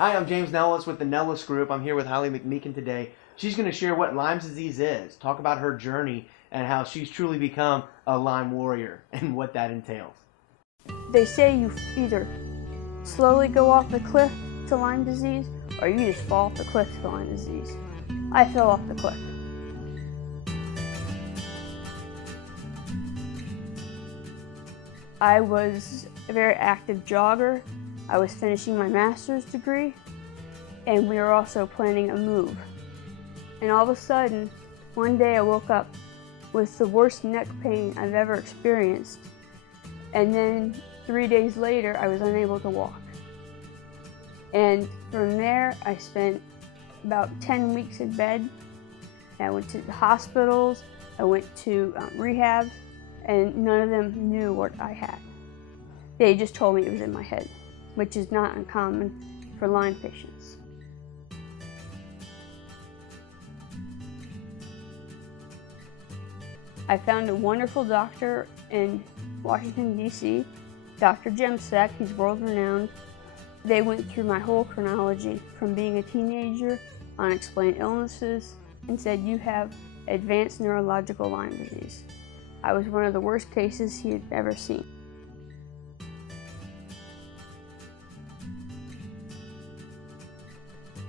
Hi, I'm James Nellis with the Nellis Group. I'm here with Holly McMeekin today. She's going to share what Lyme disease is, talk about her journey, and how she's truly become a Lyme warrior and what that entails. They say you either slowly go off the cliff to Lyme disease or you just fall off the cliff to Lyme disease. I fell off the cliff. I was a very active jogger. I was finishing my master's degree, and we were also planning a move. And all of a sudden, one day I woke up with the worst neck pain I've ever experienced. And then 3 days later, I was unable to walk. And from there, I spent about 10 weeks in bed. I went to the hospitals, I went to rehab, and none of them knew what I had. They just told me it was in my head, which is not uncommon for Lyme patients. I found a wonderful doctor in Washington, D.C., Dr. Jemsek. He's world-renowned. They went through my whole chronology from being a teenager, unexplained illnesses, and said, "You have advanced neurological Lyme disease." I was one of the worst cases he had ever seen.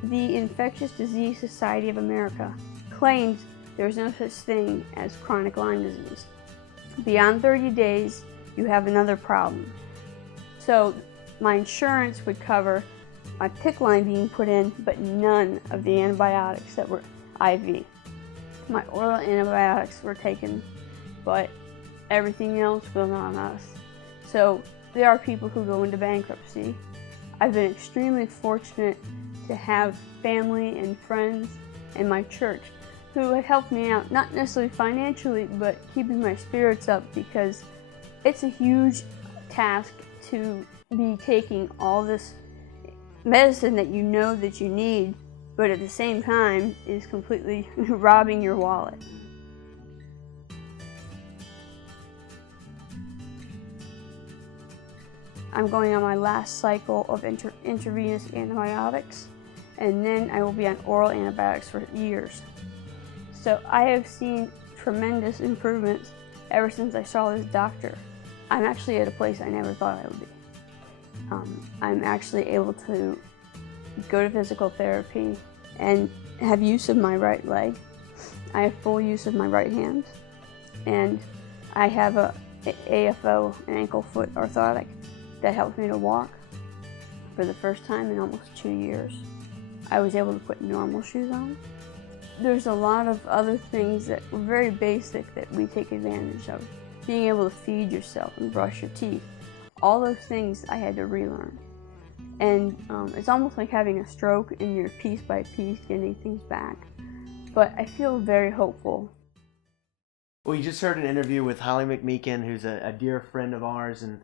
The Infectious Disease Society of America claims there's no such thing as chronic Lyme disease. Beyond 30 days, you have another problem. So my insurance would cover my PICC line being put in, but none of the antibiotics that were IV. My oral antibiotics were taken, but everything else was on us. So there are people who go into bankruptcy. I've been extremely fortunate to have family and friends and my church who have helped me out, not necessarily financially, but keeping my spirits up, because it's a huge task to be taking all this medicine that you know that you need, but at the same time is completely robbing your wallet. I'm going on my last cycle of intravenous antibiotics, and then I will be on oral antibiotics for years. So I have seen tremendous improvements ever since I saw this doctor. I'm actually at a place I never thought I would be. I'm actually able to go to physical therapy and have use of my right leg. I have full use of my right hand, and I have a AFO, an ankle foot orthotic, that helps me to walk for the first time in almost 2 years. I was able to put normal shoes on. There's a lot of other things that were very basic that we take advantage of. Being able to feed yourself and brush your teeth. All those things I had to relearn. And it's almost like having a stroke and you're piece by piece getting things back. But I feel very hopeful. Well, you just heard an interview with Holly McMeekin, who's a dear friend of ours, and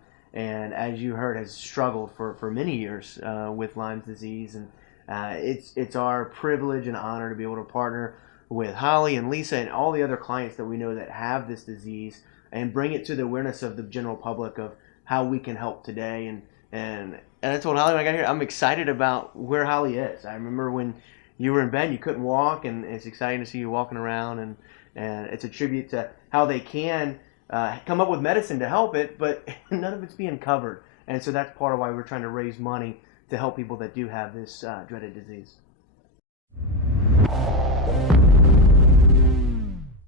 as you heard, has struggled for many years with Lyme disease. And it's our privilege and honor to be able to partner with Holly and Lisa and all the other clients that we know that have this disease and bring it to the awareness of the general public of how we can help today. And I told Holly when I got here, I'm excited about where Holly is. I remember when you were in bed, you couldn't walk, and it's exciting to see you walking around, and it's a tribute to how they can come up with medicine to help it, but none of it's being covered. And so that's part of why we're trying to raise money to help people that do have this dreaded disease.